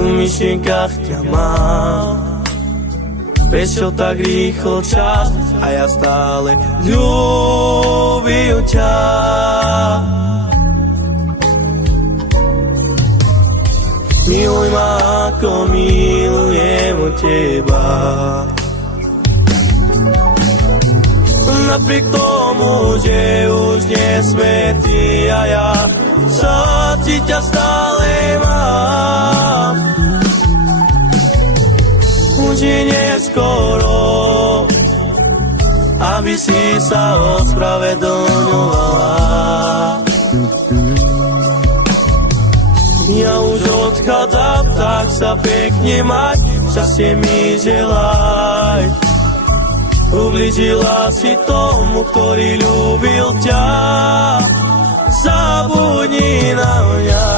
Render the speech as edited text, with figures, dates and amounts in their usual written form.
v myšlienkach ťa mám. Prešiel tak rýchlo čas a ja stále ľúbim ťa. Miluj ma ako milujem teba. Napriek tomu, že už nie sme ty a ja, srdci ťa stále mám. Už je neskoro, aby si sa ospravedlňovala. Ja už odchádzam, tak sa pekne mať, šťastie mi želaj. Ublížila si tomu, ktorý ľúbil ťa, zabudni na mňa.